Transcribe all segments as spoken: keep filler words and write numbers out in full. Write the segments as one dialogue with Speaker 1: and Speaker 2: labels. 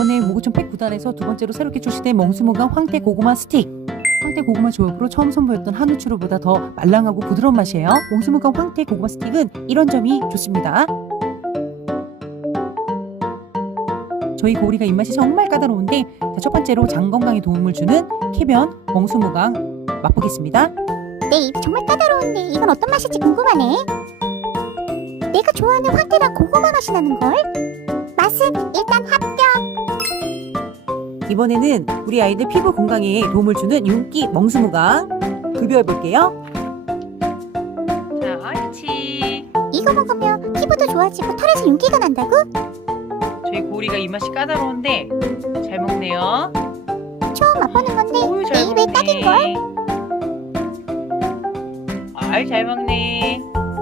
Speaker 1: 이번에 모구촌 팩 구단에서 두 번째로 새롭게 출시된 멍수무강 황태 고구마 스틱. 황태 고구마 조합으로 처음 선보였던 한우추루보다 더 말랑하고 부드러운 맛이에요. 멍수무강 황태 고구마 스틱은 이런 점이 좋습니다. 저희 고우리가 입맛이 정말 까다로운데, 자, 첫 번째로 장 건강에 도움을 주는 캐변 멍수무강 맛보겠습니다.
Speaker 2: 내 입이 정말 까다로운데 이건 어떤 맛일지 궁금하네. 내가 좋아하는 황태랑 고구마 맛이 나는걸? 맛은 일단 합격!
Speaker 1: 이번에는 우리 아이들 피부 건강에 도움을 주는 윤기 멍수무강 급여해볼게요. 자, 옳지.
Speaker 2: 이거 먹으면 피부도 좋아지고 털에서 윤기가 난다고?
Speaker 1: 저희 고우리가 입맛이 까다로운데 잘 먹네요.
Speaker 2: 처음 맛보는 건데
Speaker 1: 어우,
Speaker 2: 내
Speaker 1: 잘
Speaker 2: 입에
Speaker 1: 먹네.
Speaker 2: 딱인걸?
Speaker 1: 아이, 잘 먹네.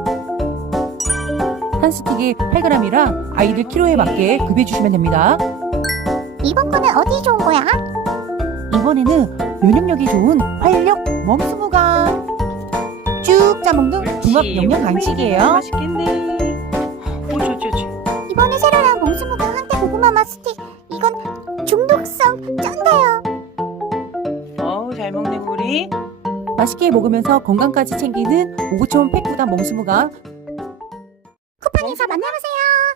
Speaker 1: 한 스틱에 팔 그램이라 아이들 키로에 맞게 급여해주시면 됩니다.
Speaker 2: 이번 거는 어디 좋은 거야?
Speaker 1: 이번에는 면역력이 좋은 활력 멍수무강 쭉 짜먹는 궁합 영양 간식이에요. 맛있겠네. 오, 좋지, 좋지.
Speaker 2: 이번에 새로 나온 몽수무강 황태 고구마 맛 스틱, 이건 중독성 쩐다요.
Speaker 1: 어우, 잘 먹네 우리. 맛있게 먹으면서 건강까지 챙기는 모구촌 팩구단 멍수무강
Speaker 2: 쿠팡에서 만나보세요.